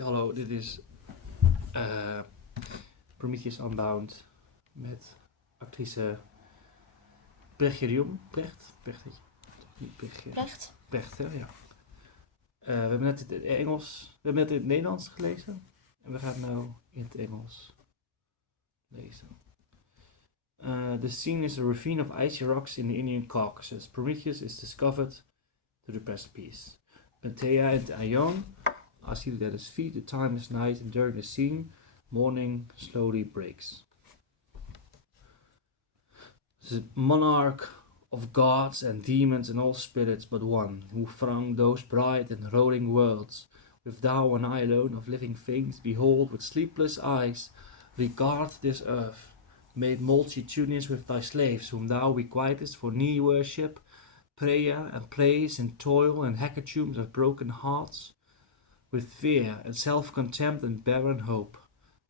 Hallo, dit is Prometheus Unbound met actrice Brechtje de Jong. Brecht, niet Brechtje. Brecht, hè? Ja. We hebben net het in het Engels, we hebben net in het Nederlands gelezen. En we gaan het nou in het Engels lezen. The scene is a ravine of icy rocks in the Indian Caucasus. Prometheus is discovered to the precipice. Penthea and Ion are seated at his feet. The time is night, and during the scene, morning slowly breaks. The monarch of gods and demons and all spirits but one, who throng those bright and rolling worlds, with thou and I alone of living things, behold with sleepless eyes, regard this earth, made multitudinous with thy slaves, whom thou requitest for knee worship, prayer and praise, and toil and hecatombs of broken hearts, with fear and self-contempt and barren hope,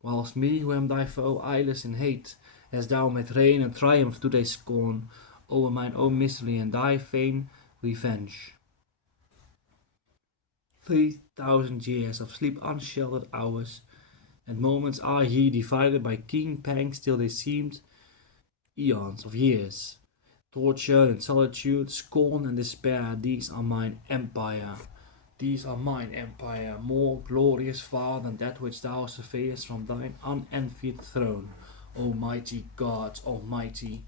whilst me, who am thy foe, eyeless in hate, as thou made reign and triumph to thy scorn, over mine own misery and thy vain revenge. 3,000 years of sleep unsheltered hours, and moments are ye divided by keen pangs till they seemed eons of years. Torture and solitude, scorn and despair, these are mine empire. These are mine empire, more glorious far than that which thou surveyest from thine unenvied throne, Almighty God, Almighty.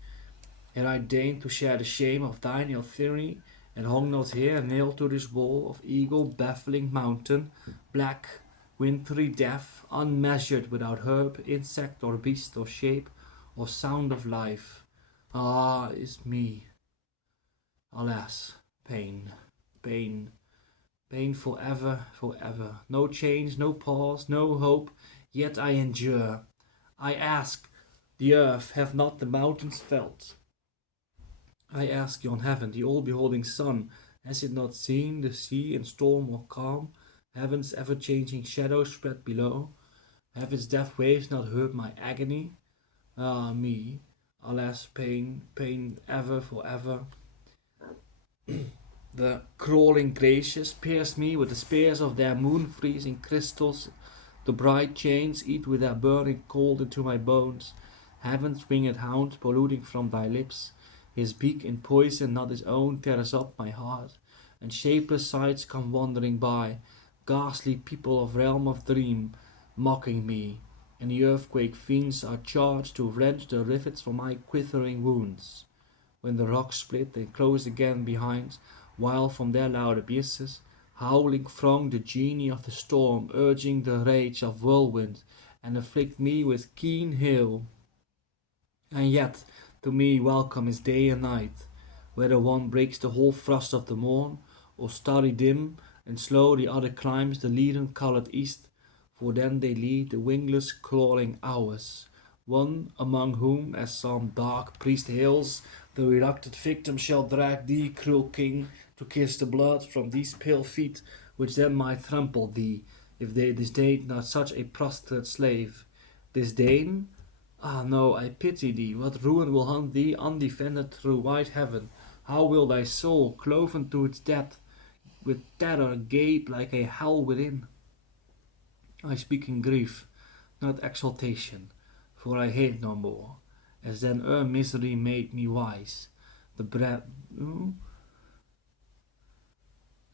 Had I deigned to share the shame of thine ill tyranny, and hung not here nailed to this wall of eagle baffling mountain, black, wintry death, unmeasured, without herb, insect, or beast, or shape, or sound of life. Ah, is me. Alas, pain, pain, pain forever, forever. No change, no pause, no hope, yet I endure. I ask, the earth hath not the mountains felt? I ask yon heaven, the all-beholding sun, has it not seen the sea in storm or calm, heaven's ever-changing shadows spread below? Have its death waves not heard my agony? Ah me, alas, pain, pain ever, forever. The crawling glaciers pierce me with the spears of their moon-freezing crystals. The bright chains eat with their burning cold into my bones. Heaven's winged hound, polluting from thy lips, his beak in poison not his own, tears up my heart, and shapeless sights come wandering by, ghastly people of realm of dream, mocking me, and the earthquake fiends are charged to wrench the rivets from my quivering wounds. When the rocks split and close again behind, while from their loud abysses, howling throng the genii of the storm, urging the rage of whirlwind, and afflict me with keen hail. And yet to me welcome is day and night, whether one breaks the whole thrust of the morn, or starry dim and slow the other climbs the leaden-coloured east, for then they lead the wingless crawling hours, one among whom, as some dark priest hails, the reluctant victim shall drag thee, cruel king, to kiss the blood from these pale feet, which then might trample thee, if they disdained not such a prostrate slave. Disdain? Ah no, I pity thee. What ruin will hunt thee undefended through wide heaven? How will thy soul, cloven to its depth, with terror gape like a hell within? I speak in grief, not exultation, for I hate no more, as then her misery made me wise. The breath...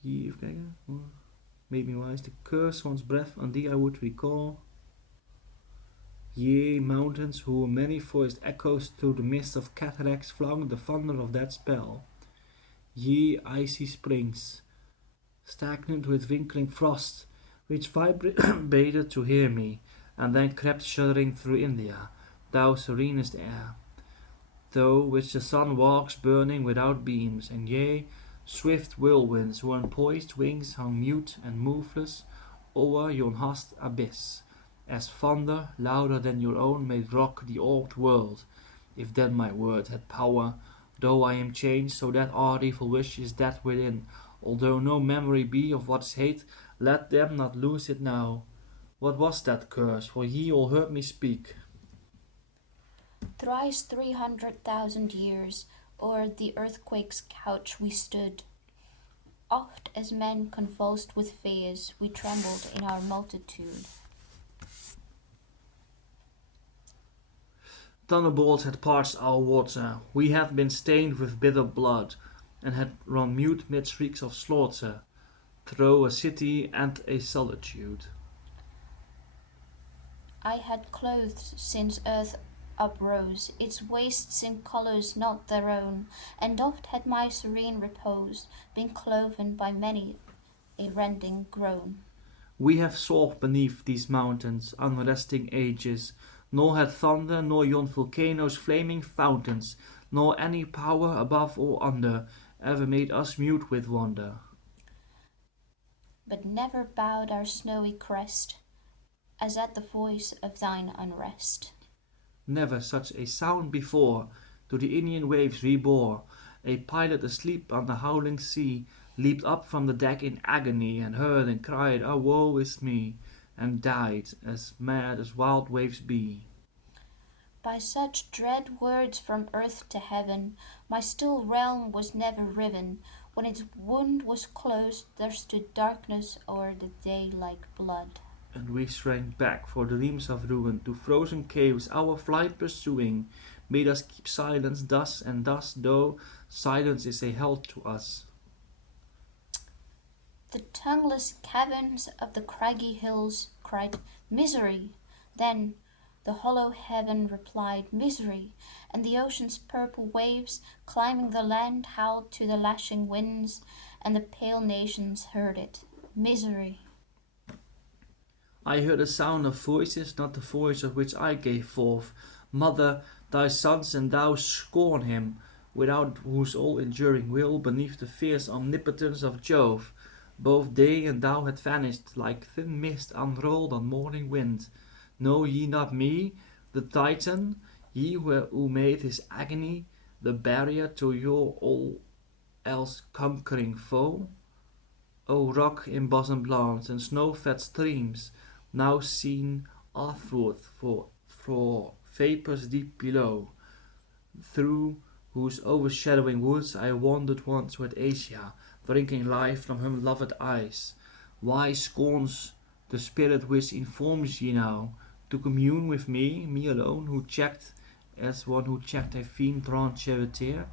Even kijken. Made me wise. The curse one's breath on thee I would recall. Ye mountains, who many-voiced echoes through the mist of cataracts flung the thunder of that spell. Ye icy springs, stagnant with winkling frost, which vibrated to hear me, and then crept shuddering through India, thou serenest air, thou which the sun walks burning without beams, and yea, swift whirlwinds, who on poised wings hung mute and moveless o'er yon vast abyss, as thunder, louder than your own, made rock the orbed world, if then my word had power, though I am changed, so that our evil wish is dead within, although no memory be of what is hate, let them not lose it now. What was that curse? For ye all heard me speak. Thrice 300,000 years o'er the earthquake's couch we stood. Oft as men convulsed with fears, we trembled in our multitude. Thunderbolts had parched our water, we had been stained with bitter blood, and had run mute mid shrieks of slaughter, through a city and a solitude. I had clothed since earth uprose, its wastes in colours not their own, and oft had my serene repose been cloven by many a rending groan. We have soared beneath these mountains, unresting ages, nor had thunder, nor yon volcanoes' flaming fountains, nor any power above or under, ever made us mute with wonder. But never bowed our snowy crest, as at the voice of thine unrest. Never such a sound before to the Indian waves we bore. A pilot asleep on the howling sea leaped up from the deck in agony, and heard and cried, "Ah, woe is me!" and died as mad as wild waves be. By such dread words from earth to heaven, my still realm was never riven. When its wound was closed, there stood darkness o'er the day like blood. And we shrank back for dreams of ruin, to frozen caves our flight pursuing. Made us keep silence thus and thus, though silence is a hell to us. The tongueless caverns of the craggy hills cried, "Misery!" Then the hollow heaven replied, "Misery!" And the ocean's purple waves, climbing the land, howled to the lashing winds, and the pale nations heard it, "Misery!" I heard a sound of voices, not the voice of which I gave forth. Mother, thy sons and thou scorn him, without whose all-enduring will, beneath the fierce omnipotence of Jove, both they and thou had vanished, like thin mist unrolled on morning wind. Know ye not me, the Titan, ye who made his agony the barrier to your all else conquering foe? O rock embosomed lands and snow-fed streams, now seen athwart for vapors deep below, through whose overshadowing woods I wandered once with Asia, drinking life from her loved eyes. Why scorns the spirit which informs ye now to commune with me alone, who checked as one who checked a fiend-drawn charioteer,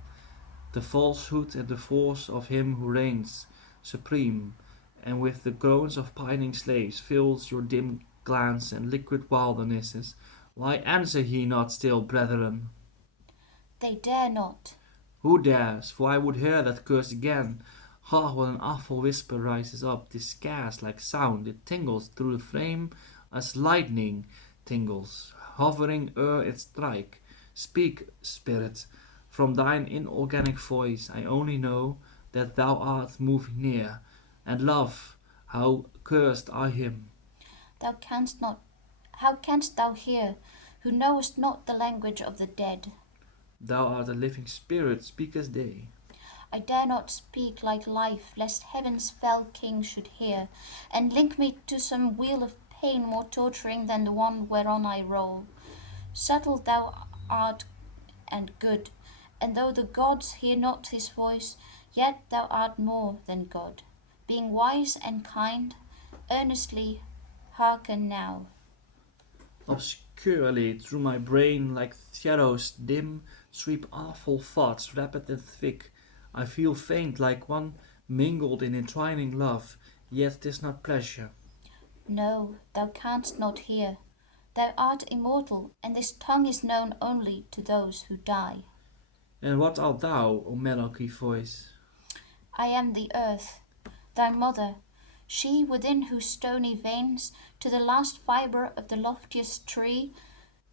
the falsehood and the force of him who reigns supreme, and with the groans of pining slaves fills your dim glance and liquid wildernesses? Why answer ye not still, brethren? They dare not. Who dares? For I would hear that curse again. Ah, what an awful whisper rises up! 'Tis scarce like sound, it tingles through the frame as lightning tingles, hovering ere it strike. Speak, spirit, from thine inorganic voice I only know that thou art moving near, and love, how cursed I him! Thou canst not. How canst thou hear, who knowest not the language of the dead? Thou art a living spirit, speak as they. I dare not speak like life, lest heaven's fell king should hear, and link me to some wheel of pain more torturing than the one whereon I roll. Subtle thou art and good, and though the gods hear not his voice, yet thou art more than God. Being wise and kind, earnestly hearken now. Obscurely through my brain, like shadows dim, sweep awful thoughts, rapid and thick. I feel faint like one mingled in entwining love, yet 'tis not pleasure. No, thou canst not hear. Thou art immortal, and this tongue is known only to those who die. And what art thou, O melancholy voice? I am the earth, thy mother, she within whose stony veins, to the last fibre of the loftiest tree,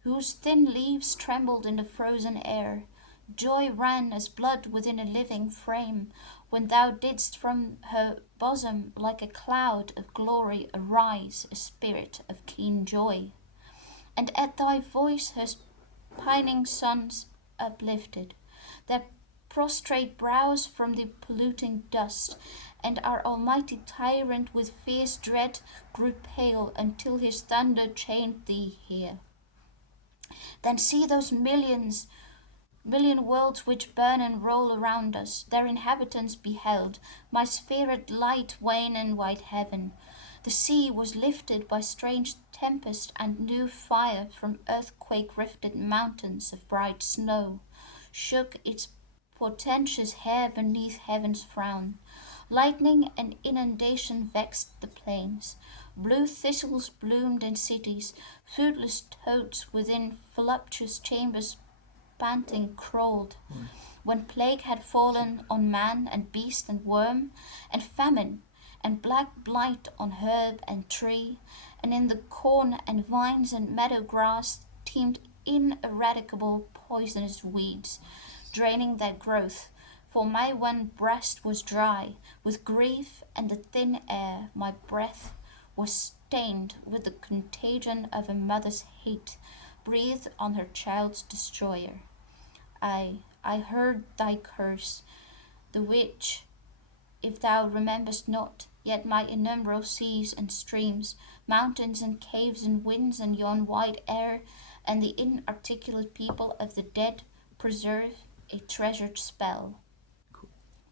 whose thin leaves trembled in the frozen air, joy ran as blood within a living frame, when thou didst from her bosom like a cloud of glory arise, a spirit of keen joy. And at thy voice her pining sons uplifted their prostrate brows from the polluting dust, and our almighty tyrant with fierce dread grew pale until his thunder chained thee here. Then see those millions Million worlds which burn and roll around us, their inhabitants beheld, my sphered light wane in white heaven. The sea was lifted by strange tempest and new fire from earthquake-rifted mountains of bright snow, shook its portentous hair beneath heaven's frown. Lightning and inundation vexed the plains. Blue thistles bloomed in cities, foodless toads within voluptuous chambers panting crawled. When plague had fallen on man and beast and worm, and famine and black blight on herb and tree, and in the corn and vines and meadow grass teemed ineradicable poisonous weeds, draining their growth, for my one breast was dry with grief, and the thin air, my breath, was stained with the contagion of a mother's hate breathed on her child's destroyer. I heard thy curse, the which, if thou rememberest not, yet my innumerable seas and streams, mountains and caves and winds and yon wide air, and the inarticulate people of the dead preserve a treasured spell.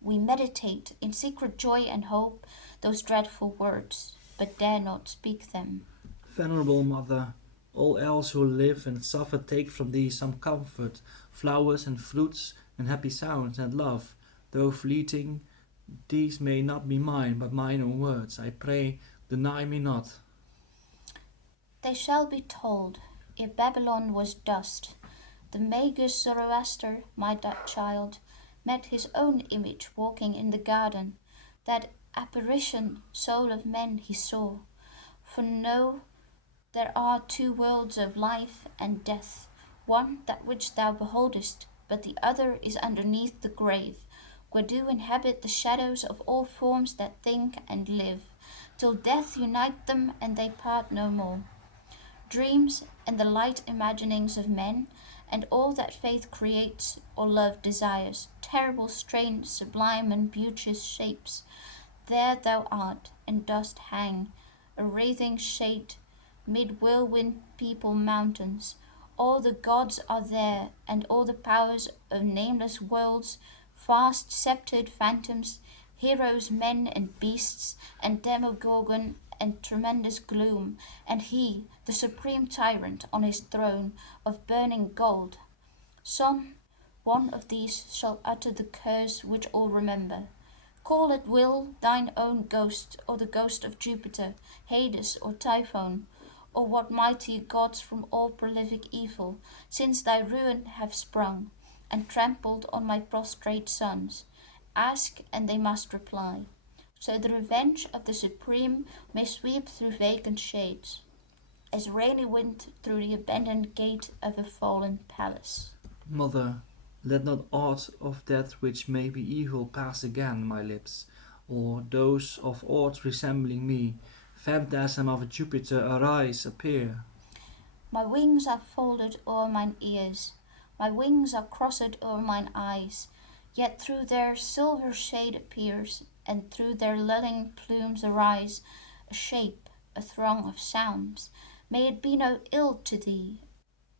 We meditate in secret joy and hope those dreadful words, but dare not speak them. Venerable Mother, all else who live and suffer take from thee some comfort, flowers and fruits and happy sounds and love, though fleeting. These may not be mine, but mine own words. I pray, deny me not. They shall be told, if Babylon was dust, the magus Zoroaster, my child, met his own image walking in the garden. That apparition, soul of men, he saw. For know, there are two worlds of life and death, one that which thou beholdest, but the other is underneath the grave, where do inhabit the shadows of all forms that think and live, till death unite them and they part no more. Dreams and the light imaginings of men, and all that faith creates or love desires, terrible, strange, sublime, and beauteous shapes, there thou art, and dost hang, a wreathing shade, mid whirlwind people mountains. All the gods are there, and all the powers of nameless worlds, vast sceptred phantoms, heroes, men and beasts, and Demogorgon and tremendous gloom, and he, the supreme tyrant, on his throne of burning gold. Some one of these shall utter the curse which all remember. Call at will thine own ghost, or the ghost of Jupiter, Hades, or Typhon, or what mighty gods from all prolific evil, since thy ruin have sprung, and trampled on my prostrate sons. Ask, and they must reply, so the revenge of the Supreme may sweep through vacant shades, as rainy wind through the abandoned gate of a fallen palace. Mother, let not aught of that which may be evil pass again my lips, or those of aught resembling me. Phantasm of Jupiter, arise, appear. My wings are folded o'er mine ears, my wings are crossed o'er mine eyes, yet through their silver shade appears, and through their lulling plumes arise a shape, a throng of sounds. May it be no ill to thee,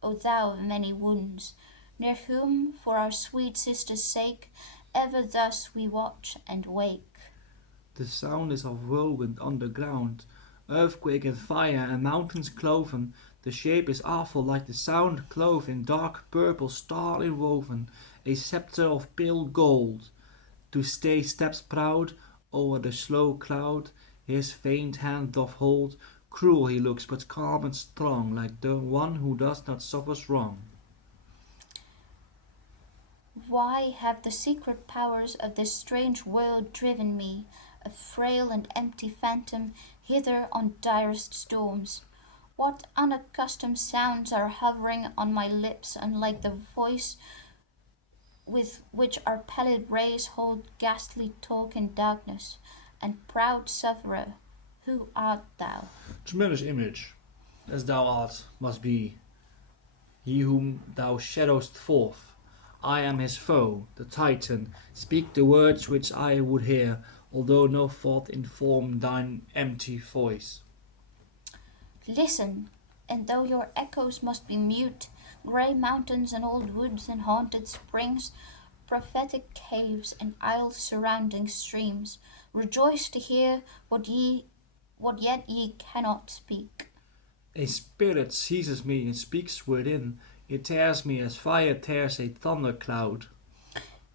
O thou of many wounds, near whom, for our sweet sister's sake, ever thus we watch and wake. The sound is of whirlwind underground, earthquake and fire and mountains cloven. The shape is awful like the sound clove in dark purple star inwoven, a sceptre of pale gold. To stay steps proud o'er the slow cloud, his faint hand doth hold. Cruel he looks, but calm and strong, like the one who does not suffer wrong. Why have the secret powers of this strange world driven me, a frail and empty phantom, hither on direst storms? What unaccustomed sounds are hovering on my lips, unlike the voice with which our pallid rays hold ghastly talk in darkness? And proud sufferer, who art thou? Tremendous image, as thou art, must be he whom thou shadowest forth. I am his foe, the Titan. Speak the words which I would hear, although no thought inform thine empty voice. Listen, And though your echoes must be mute, grey mountains and old woods and haunted springs, prophetic caves and isles surrounding streams, rejoice to hear what yet ye cannot speak. A spirit seizes me and speaks within. It tears me as fire tears a thundercloud.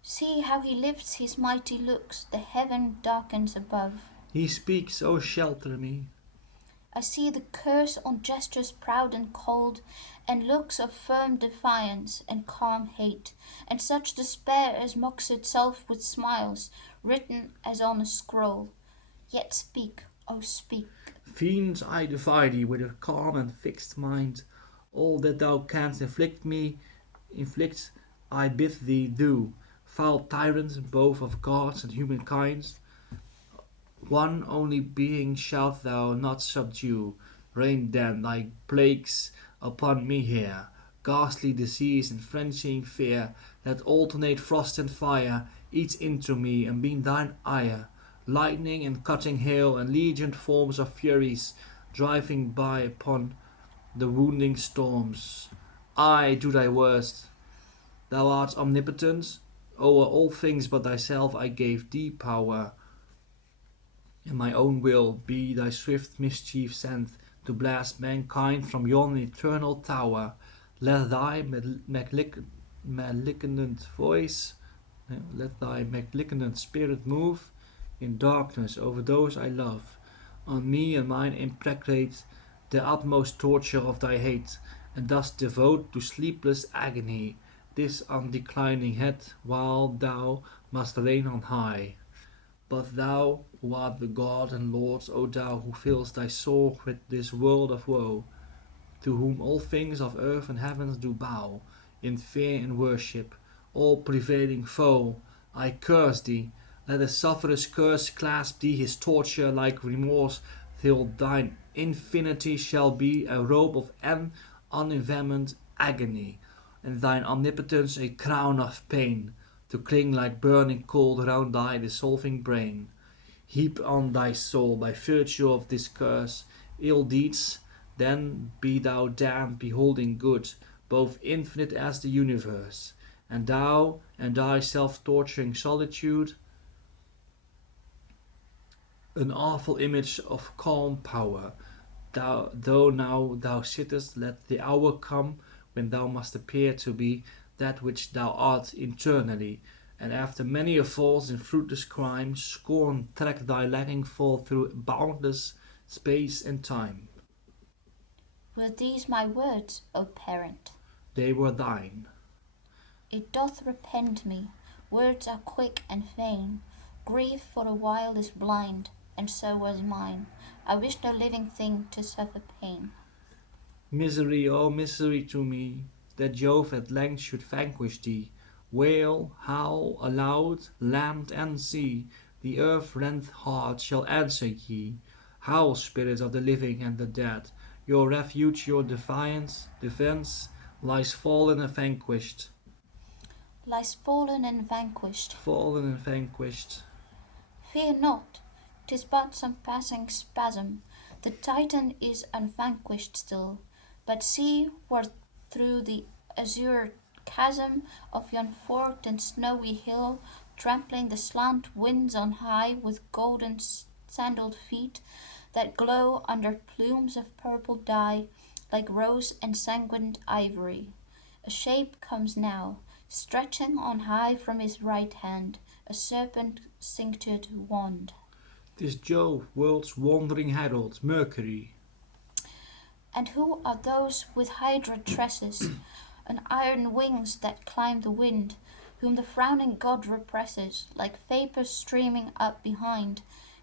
See how he lifts his mighty looks, the heaven darkens above. He speaks, oh shelter me. I see the curse on gestures proud and cold, and looks of firm defiance and calm hate, and such despair as mocks itself with smiles, written as on a scroll. Yet speak, oh speak. Fiends, I defy thee with a calm and fixed mind. All that thou canst inflict, I bid thee do. Foul tyrant, both of gods and humankind, one only being shalt thou not subdue. Rain then thy plagues upon me here, ghastly disease and frenzying fear, that alternate frost and fire eat into me and be thine ire. Lightning and cutting hail and legioned forms of furies, driving by upon the wounding storms. I do thy worst. Thou art omnipotent, o'er all things but thyself I gave thee power. In my own will be thy swift mischief sent to blast mankind from yon eternal tower. Let thy malignant voice, let thy malignant spirit move in darkness over those I love. On me and mine imprecate the utmost torture of thy hate, and thus devote to sleepless agony this undeclining head, while thou must reign on high. But thou, who art the God and Lord, O thou who fills thy soul with this world of woe, to whom all things of earth and heavens do bow, in fear and worship, all prevailing foe, I curse thee. Let the sufferer's curse clasp thee his torture like remorse, till thine infinity shall be a robe of unenvenomed agony, and thine omnipotence a crown of pain, to cling like burning cold round thy dissolving brain. Heap on thy soul, by virtue of this curse, ill deeds, then be thou damned beholding good, both infinite as the universe. And thou, and thy self-torturing solitude, an awful image of calm power. Though now thou sittest, let the hour come when thou must appear to be that which thou art internally, and after many a false and fruitless crime, scorn track thy lagging fall through boundless space and time. Were these my words, O parent? They were thine. It doth repent me, words are quick and vain. Grief for a while is blind, and so was mine. I wish no living thing to suffer pain. Misery, oh misery to me, that Jove at length should vanquish thee. Wail, howl aloud, land and sea, the earth-rent heart shall answer ye. Howl, spirits of the living and the dead, your refuge, your defense lies fallen and vanquished. Lies fallen and vanquished. Fallen and vanquished. Fear not, 'tis but some passing spasm. The Titan is unvanquished still. But see where through the azure chasm of yon forked and snowy hill, trampling the slant winds on high with golden sandaled feet that glow under plumes of purple dye, like rose ensanguined ivory. A shape comes now, stretching on high from his right hand, a serpent-cinctured wand. 'Tis Jove, world's wandering herald, Mercury. And who are those with hydra tresses and iron wings that climb the wind, whom the frowning god represses, like vapours streaming up behind,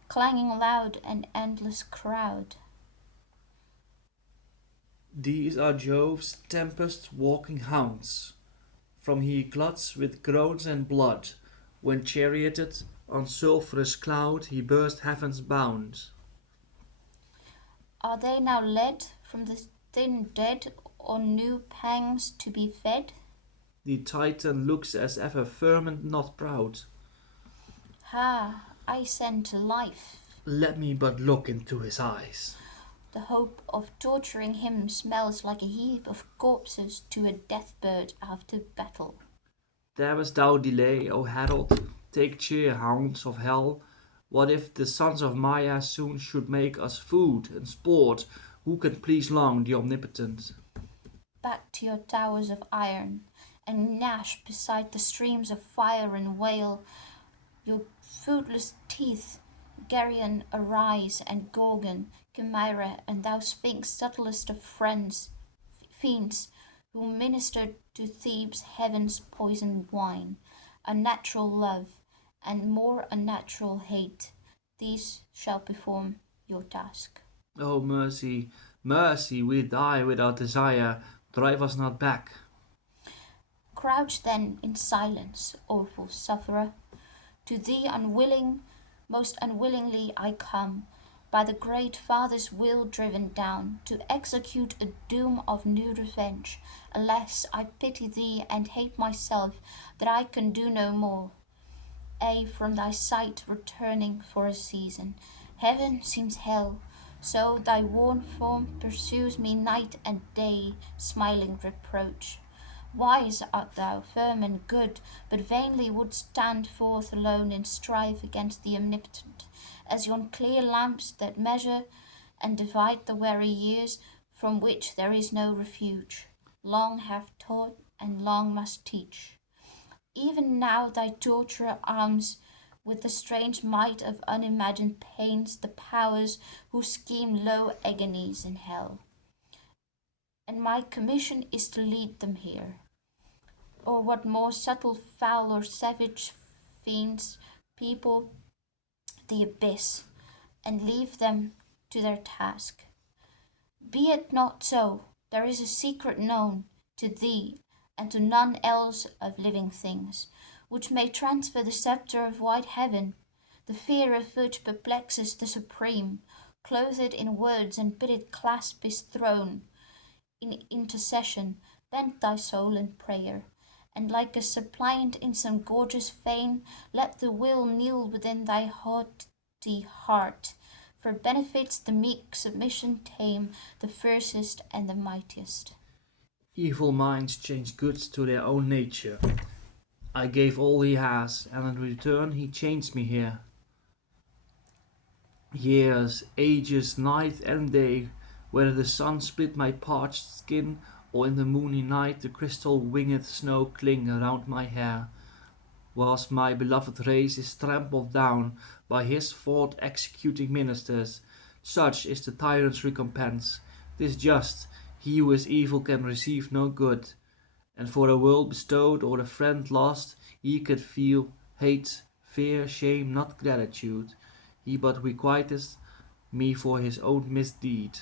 clanging loud an endless crowd? These are Jove's tempest-walking hounds. From he gluts with groans and blood, when charioted on sulphurous cloud he burst heaven's bounds. Are they now led from the thin dead on new pangs to be fed? The Titan looks as ever firm and not proud. Ha, I send to life. Let me but look into his eyes. The hope of torturing him smells like a heap of corpses to a deathbird after battle. Darest thou delay, O herald? Take cheer, hounds of hell. What if the sons of Maya soon should make us food and sport? Who can please long the Omnipotent? Back to your towers of iron, and gnash beside the streams of fire and wail your foodless teeth. Geryon, arise, and Gorgon, Chimera, and thou Sphinx, subtlest of fiends, who ministered to Thebes heaven's poisoned wine, unnatural love, and more unnatural hate, these shall perform your task. O mercy, mercy, we die without desire. Drive us not back. Crouch then in silence, awful sufferer. To thee unwilling, most unwillingly I come, by the great Father's will driven down, to execute a doom of new revenge. Alas, I pity thee and hate myself, that I can do no more. Ay, from thy sight returning for a season, heaven seems hell, so thy worn form pursues me night and day, smiling reproach. Wise art thou, firm and good, but vainly wouldst stand forth alone in strife against the Omnipotent, as yon clear lamps that measure and divide the weary years, from which there is no refuge, long have taught and long must teach. Even now thy torturer arms with the strange might of unimagined pains the powers who scheme low agonies in hell. And my commission is to lead them here. Or what more subtle foul or savage fiends people the abyss, and leave them to their task. Be it not so, there is a secret known to thee and to none else of living things, which may transfer the sceptre of wide heaven, the fear of which perplexes the supreme, clothed in words and bid it clasp his throne. In intercession bend thy soul in prayer, and like a suppliant in some gorgeous fane, let the will kneel within thy haughty heart, for benefits the meek submission tame, the fiercest and the mightiest. Evil minds change goods to their own nature. I gave all he has, and in return he changed me here. Years, ages, night and day, whether the sun split my parched skin, or in the moony night the crystal winged snow cling around my hair, whilst my beloved race is trampled down by his thought executing ministers. Such is the tyrant's recompense. 'Tis just, he who is evil can receive no good, and for a world bestowed or a friend lost, he can feel hate, fear, shame, not gratitude. He but requiteth me for his own misdeed.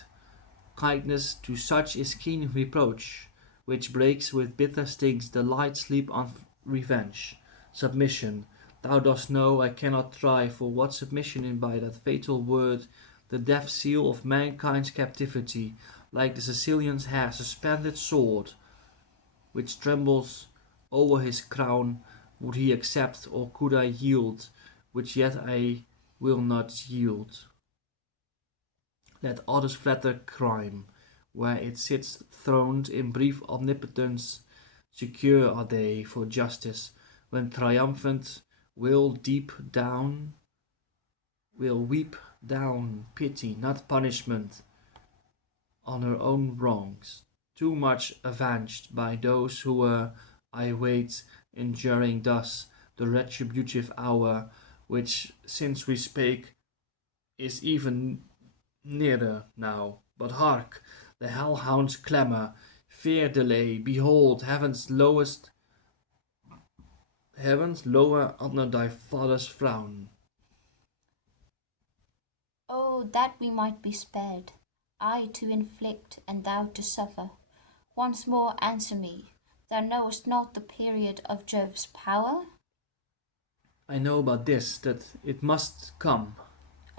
Kindness to such is keen reproach, which breaks with bitter stings the light sleep on revenge. Submission, thou dost know I cannot try, for what submission in by that fatal word, the death seal of mankind's captivity, like the Sicilian's hair suspended sword, which trembles o'er his crown, would he accept, or could I yield, which yet I will not yield. Let others flatter crime, where it sits throned in brief omnipotence. Secure are they for justice, when triumphant will weep down pity, not punishment, on her own wrongs, too much avenged by those who were, I wait, enduring thus the retributive hour, which, since we spake, is even nearer now. But hark, the hellhounds clamour, fear delay, behold, heavens lower under thy father's frown. Oh, that we might be spared, I to inflict and thou to suffer. Once more answer me, thou knowest not the period of Jove's power? I know but this, that it must come.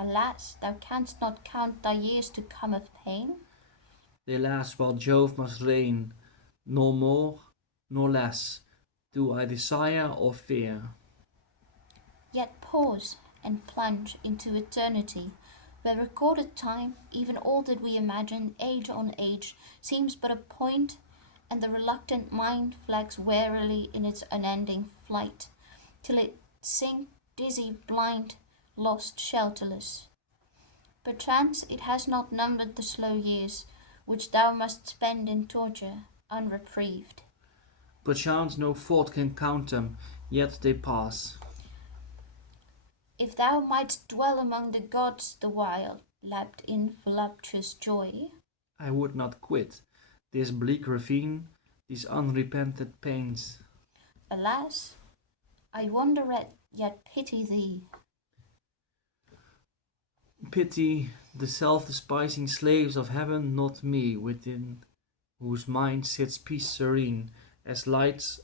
Alas, thou canst not count thy years to come of pain? They last while Jove must reign, nor more nor less do I desire or fear. Yet pause and plunge into eternity, where recorded time, even all that we imagine, age on age, seems but a point, and the reluctant mind flags warily in its unending flight, till it sink dizzy, blind, lost, shelterless. Perchance it has not numbered the slow years which thou must spend in torture, unreprieved. Perchance no thought can count them, yet they pass. If thou mightst dwell among the gods the while, lapped in voluptuous joy, I would not quit this bleak ravine, these unrepented pains. alas, I wonder at, yet pity thee. Pity the self-despising slaves of heaven, not me, within whose mind sits peace serene, as lights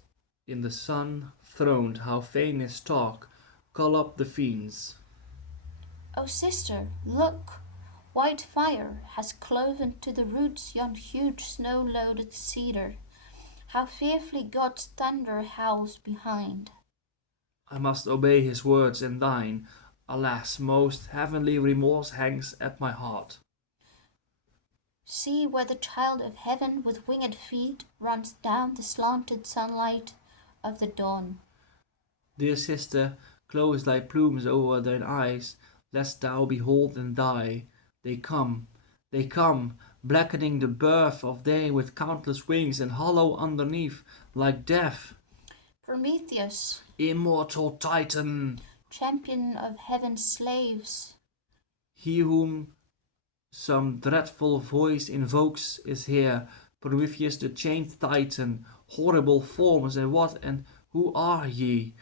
in the sun throned. How fain his talk call up the fiends. O sister, look! White fire has cloven to the roots yon huge snow-loaded cedar. How fearfully God's thunder howls behind. I must obey his words and thine. Alas, most heavenly remorse hangs at my heart. See where the child of heaven with winged feet runs down the slanted sunlight of the dawn. Dear sister, close thy plumes over thine eyes, lest thou behold and die. They come, blackening the birth of day with countless wings, and hollow underneath, like death. Prometheus, Immortal Titan, champion of heaven's slaves, he whom some dreadful voice invokes is here. Prometheus the chained Titan, horrible forms, and what and who are ye?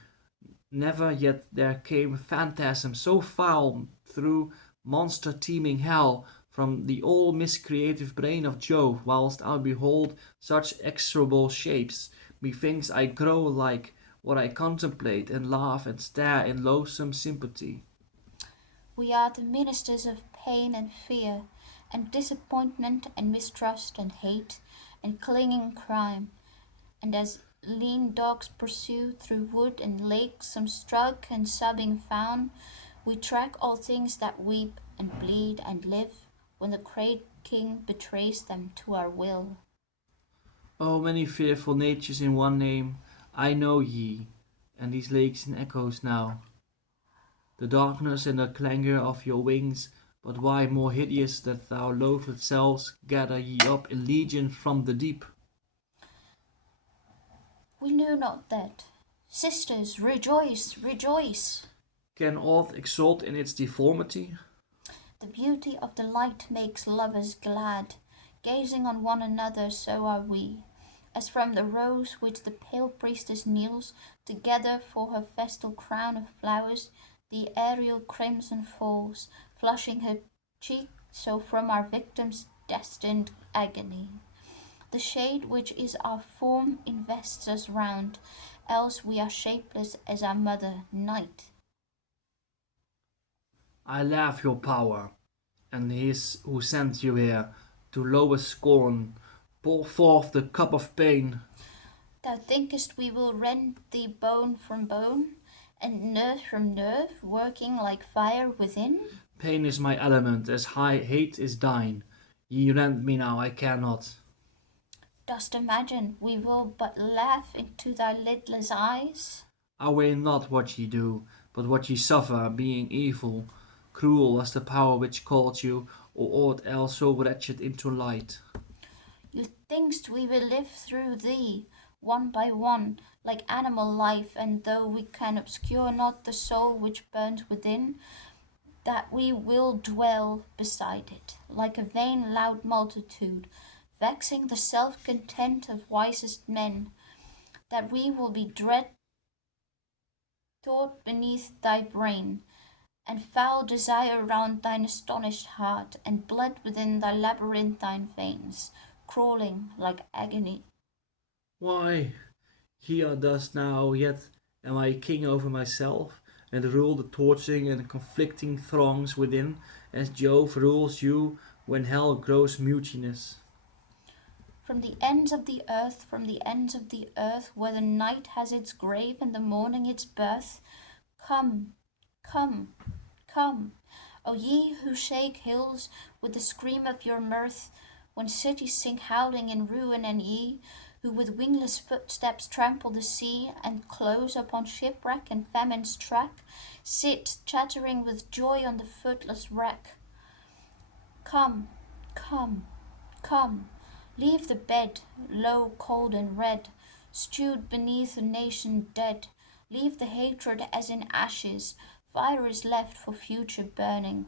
Never yet there came phantasm so foul through monster-teeming hell from the all-miscreative brain of Jove, whilst I behold such execrable shapes. Methinks I grow like what I contemplate, and laugh and stare in loathsome sympathy. we are the ministers of pain and fear, and disappointment and mistrust and hate and clinging crime, and as lean dogs pursue through wood and lake some struck and sobbing fawn, we track all things that weep and bleed and live when the great king betrays them to our will. Oh, many fearful natures in one name, I know ye, and these lakes in echoes now. The darkness and the clangour of your wings, but why more hideous that thou loathed selves gather ye up in legion from the deep? We knew not that. Sisters, rejoice, rejoice! Can aught exult in its deformity? The beauty of the light makes lovers glad. Gazing on one another, so are we. As from the rose which the pale priestess kneels together for her festal crown of flowers, the aerial crimson falls, flushing her cheek, so from our victim's destined agony. The shade which is our form invests us round, else we are shapeless as our mother, Night. I laugh your power, and his who sent you here, to lowest scorn. Pour forth the cup of pain. Thou thinkest we will rend thee bone from bone, and nerve from nerve, working like fire within? Pain is my element, as high hate is thine. Ye rend me now, I cannot. Dost imagine we will but laugh into thy lidless eyes? I weigh not what ye do, but what ye suffer, being evil. Cruel was the power which called you, or aught else so wretched, into light. You thinkst we will live through thee, one by one, like animal life, and though we can obscure not the soul which burns within, that we will dwell beside it, like a vain loud multitude, vexing the self-content of wisest men, that we will be dread thought beneath thy brain, and foul desire round thine astonished heart, and blood within thy labyrinthine veins, crawling like agony. Why, here thus now, yet am I king over myself, and rule the torturing and conflicting throngs within, as Jove rules you when hell grows mutinous. From the ends of the earth, from the ends of the earth, where the night has its grave and the morning its birth, come, come, come, O ye who shake hills with the scream of your mirth, when cities sink howling in ruin, and ye who with wingless footsteps trample the sea and close upon shipwreck and famine's track, sit chattering with joy on the footless wreck. Come, come, come, leave the bed, low, cold, and red, stewed beneath a nation dead. Leave the hatred as in ashes. Fire is left for future burning.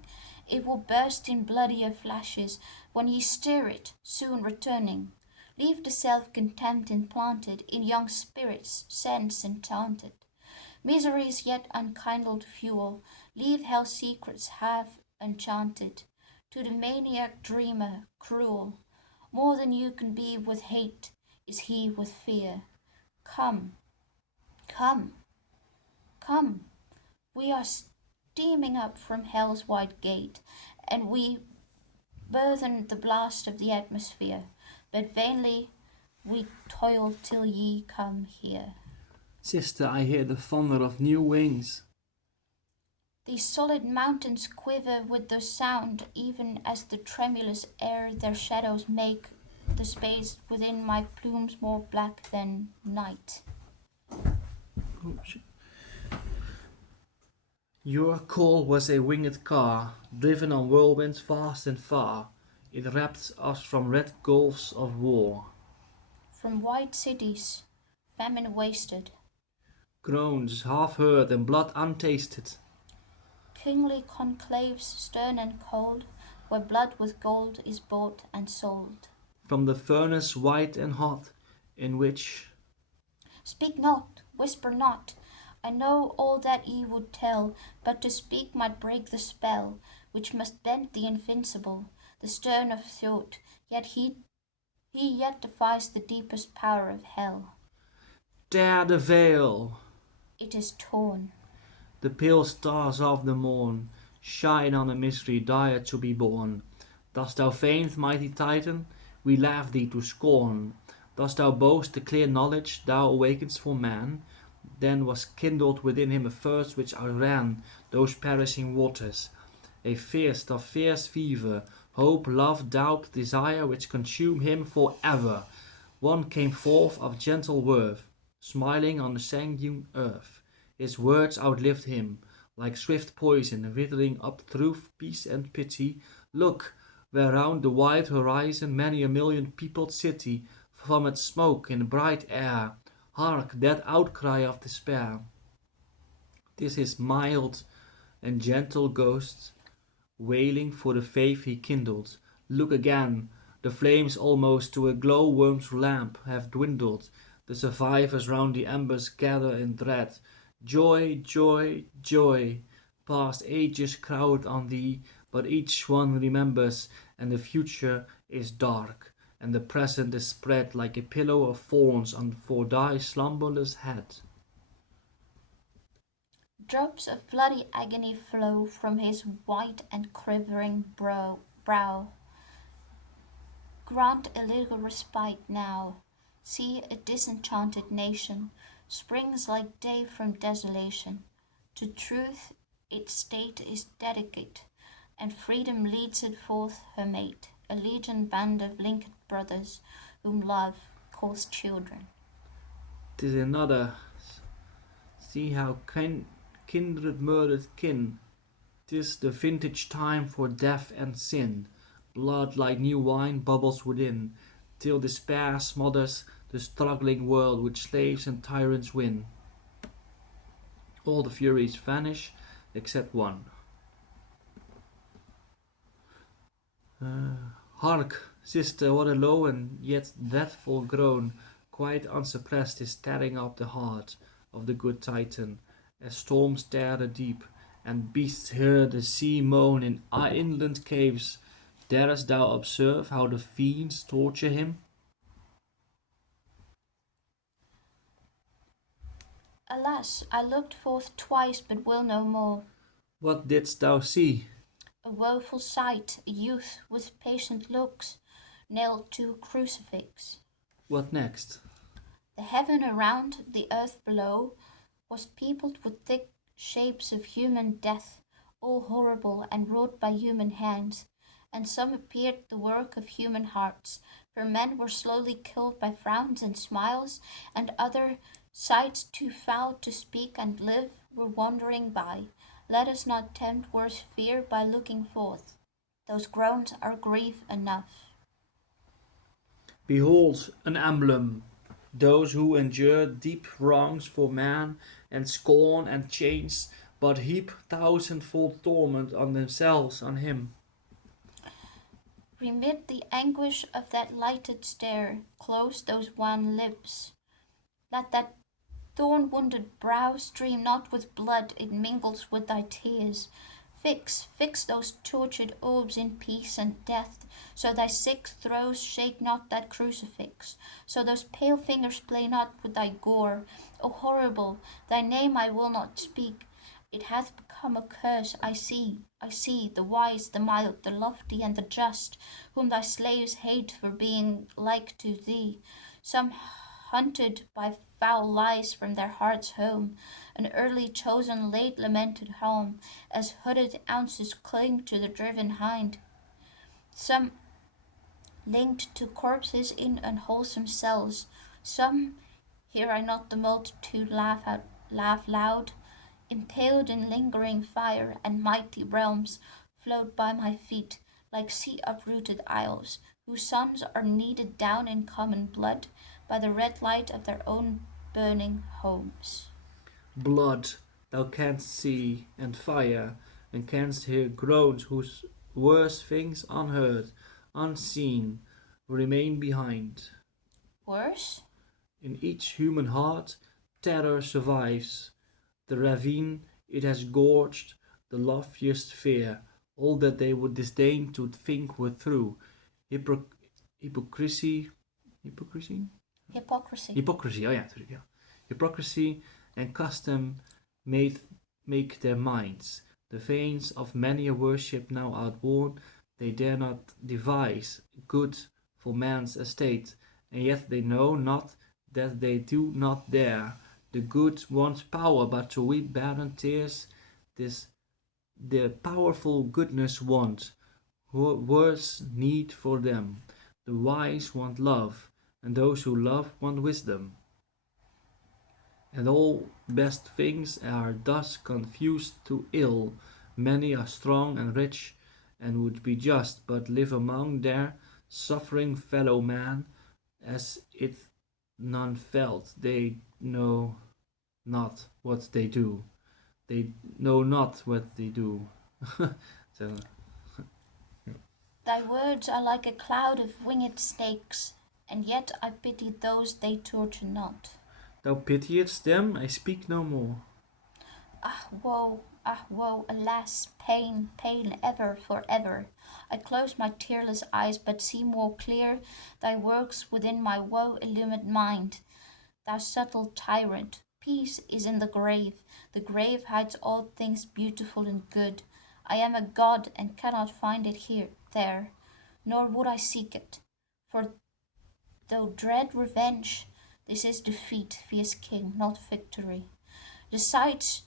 It will burst in bloodier flashes when ye stir it, soon returning. Leave the self-contempt implanted in young spirits, sense enchanted. Misery's yet unkindled fuel. Leave hell's secrets half enchanted. To the maniac dreamer, cruel, more than you can be with hate, is he with fear. Come, come, come. We are steaming up from hell's wide gate, and we burthen the blast of the atmosphere, but vainly we toil till ye come here. Sister, I hear the thunder of new wings. These solid mountains quiver with the sound, even as the tremulous air their shadows make the space within my plumes more black than night. Your call was a winged car, driven on whirlwinds fast and far. It wrapped us from red gulfs of war. From wide cities, famine wasted, Groans half heard and blood untasted. kingly conclaves stern and cold, where blood with gold is bought and sold. From the furnace white and hot, in which Speak not, whisper not. I know all that ye would tell, but to speak might break the spell, which must bend the invincible, the stern of thought, yet he yet defies the deepest power of hell. tear the veil. It is torn. The pale stars of the morn shine on a mystery dire to be born. Dost thou faint, mighty Titan? We laugh thee to scorn. Dost thou boast the clear knowledge thou awakenest for man? Then was kindled within him a thirst which outran those perishing waters, a thirst of fierce fever, hope, love, doubt, desire, which consume him for ever. One came forth of gentle worth, smiling on the sanguine earth. His words outlived him, like swift poison, withering up truth, peace, and pity. Look, where round the wide horizon many a million-peopled city vomits smoke in bright air. Hark, that outcry of despair! 'Tis his mild and gentle ghost, wailing for the faith he kindled. Look again, the flames almost to a glow-worm's lamp have dwindled. The survivors round the embers gather in dread. Joy, joy, joy! Past ages crowd on thee, but each one remembers, and the future is dark, and the present is spread like a pillow of thorns for thy slumberless head. Drops of bloody agony flow from his white and quivering brow. Grant a little respite now. See, a disenchanted nation springs like day from desolation. To truth its state is dedicate, and freedom leads it forth her mate, a legion band of linked brothers, whom love calls children. 'Tis another. See how kindred murdered kin. 'Tis the vintage time for death and sin. Blood like new wine bubbles within, till despair smothers the struggling world which slaves and tyrants win. All the furies vanish except one. Hark, sister, what a low and yet deathful groan, quite unsuppressed, is tearing up the heart of the good Titan, as storms tear the deep, and beasts hear the sea moan in inland caves. Darest thou observe how the fiends torture him? Alas, I looked forth twice, but will no more. What didst thou see? A woeful sight, a youth with patient looks, nailed to a crucifix. What next? The heaven around, the earth below, was peopled with thick shapes of human death, all horrible and wrought by human hands, and some appeared the work of human hearts, for men were slowly killed by frowns and smiles, and other sights too foul to speak and live were wandering by. Let us not tempt worse fear by looking forth. Those groans are grief enough. Behold an emblem, those who endure deep wrongs for man, and scorn and chains, but heap thousandfold torment on themselves on him. Remit the anguish of that lighted stare, close those wan lips. Let that thorn wounded brow stream not with blood, it mingles with thy tears. Fix those tortured orbs in peace and death, so thy sick throes shake not that crucifix, so those pale fingers play not with thy gore. O horrible, thy name I will not speak. It hath become a curse, I see, the wise, the mild, the lofty, and the just, whom thy slaves hate for being like to thee. Some hunted by foul lies from their heart's home, an early chosen, late lamented home, as hooded ounces cling to the driven hind. Some linked to corpses in unwholesome cells. Some, hear I not the multitude laugh loud, impaled in lingering fire, and mighty realms float by my feet like sea uprooted isles, whose sons are kneaded down in common blood by the red light of their own burning homes. Blood thou canst see, and fire, and canst hear groans whose worst things unheard, unseen, remain behind. Worse? In each human heart terror survives. The ravine it has gorged, the loftiest fear, all that they would disdain to think were true. Hypocr- hypocrisy, hypocrisy, Hypocrisy. hypocrisy. Oh yeah, natuurlijk, ja. Hypocrisy and custom made, make their minds. The veins of many a worship now outworn, they dare not devise good for man's estate, and yet they know not that they do not dare. The good wants power, but to weep barren tears, this the powerful goodness want, words need for them. The wise want love, and those who love want wisdom. And all best things are thus confused to ill. Many are strong and rich, and would be just, but live among their suffering fellow man, as if none felt. They know not what they do. They know not what they do. So, Thy words are like a cloud of winged snakes, and yet I pity those they torture not. thou pitiest them, I speak no more. Ah woe, alas, pain, pain ever, for ever. I close my tearless eyes, but see more clear thy works within my woe illumined mind. Thou subtle tyrant, peace is in the grave. The grave hides all things beautiful and good. I am a god and cannot find it there, nor would I seek it. For though dread revenge, this is defeat, fierce king, not victory. The sights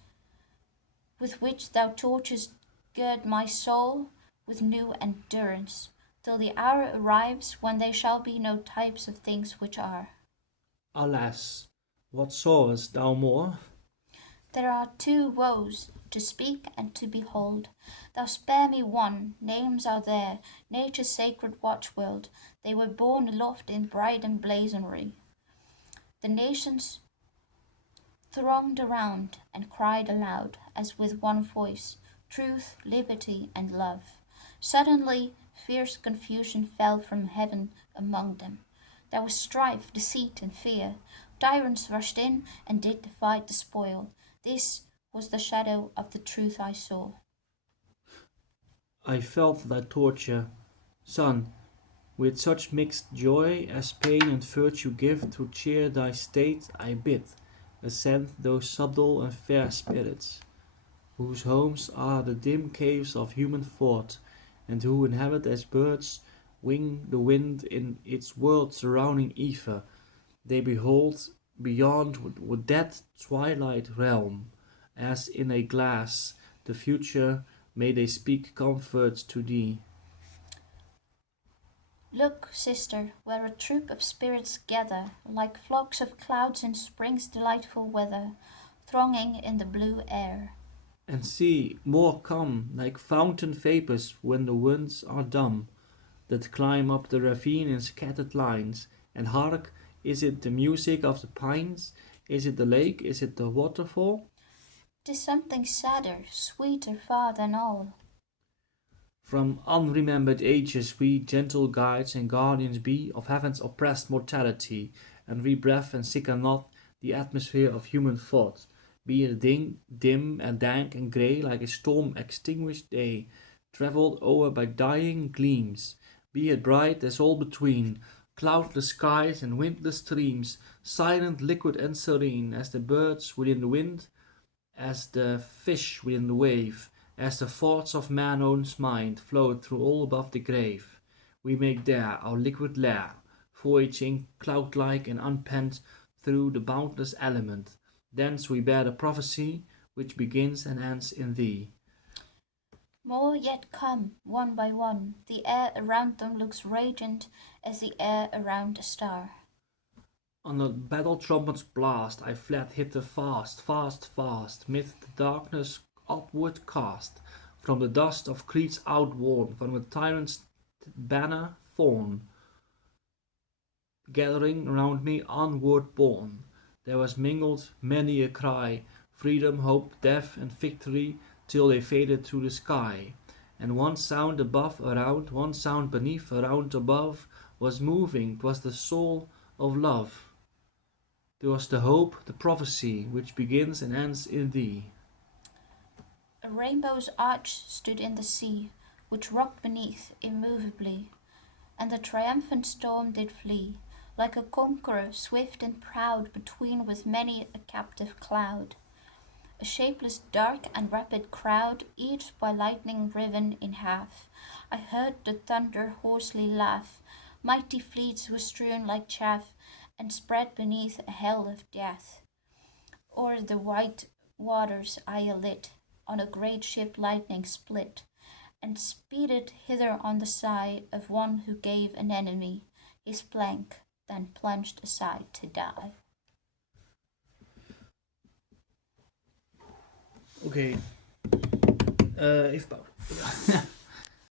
with which thou torturest gird my soul with new endurance, till the hour arrives when there shall be no types of things which are. Alas, what sawest thou more? There are two woes, to speak and to behold. Thou spare me one, names are there, nature's sacred watchworld. They were borne aloft in bright emblazonry. The nations thronged around and cried aloud, as with one voice, truth, liberty, and love. Suddenly, fierce confusion fell from heaven among them. There was strife, deceit, and fear. Tyrants rushed in and did divide the spoil. This was the shadow of the truth I saw. I felt thy torture, son, with such mixed joy as pain and virtue give to cheer thy state. I bid ascend those subtle and fair spirits, whose homes are the dim caves of human thought, and who inhabit as birds wing the wind in its world surrounding ether. They behold beyond with that twilight realm, as in a glass, the future may they speak comfort to thee. Look, sister, where a troop of spirits gather, like flocks of clouds in spring's delightful weather, thronging in the blue air. And see, more come, like fountain vapours when the winds are dumb, that climb up the ravine in scattered lines. And hark, is it the music of the pines? Is it the lake? Is it the waterfall? 'Tis something sadder, sweeter far than all. From unremembered ages we gentle guides and guardians be of heaven's oppressed mortality, and we breath and sicken not the atmosphere of human thought, be it dim and dank and grey like a storm extinguished day, travelled o'er by dying gleams, be it bright as all between, cloudless skies and windless streams, silent, liquid and serene, as the birds within the wind, as the fish within the wave, as the thoughts of man's own mind float through all above the grave. We make there our liquid lair, voyaging cloud-like and unpent through the boundless element. Thence we bear the prophecy which begins and ends in thee. More yet come, one by one. The air around them looks radiant as the air around a star. On the battle trumpet's blast I fled hither fast, fast, fast, mid the darkness upward cast, from the dust of creeds outworn, from the tyrant's banner thorn, gathering round me onward borne. There was mingled many a cry, freedom, hope, death, and victory, till they faded through the sky. And one sound above, around, one sound beneath, around, above, was moving. 'Twas the soul of love. 'Twas the hope, the prophecy, which begins and ends in thee. A rainbow's arch stood in the sea, which rocked beneath immovably, and the triumphant storm did flee, like a conqueror swift and proud between with many a captive cloud. A shapeless, dark, and rapid crowd, each by lightning riven in half. I heard the thunder hoarsely laugh. Mighty fleets were strewn like chaff, and spread beneath a hell of death. O'er the white waters I alit, on a great ship lightning split, and speeded hither on the side of one who gave an enemy his plank, then plunged aside to die. Okay, even pauze.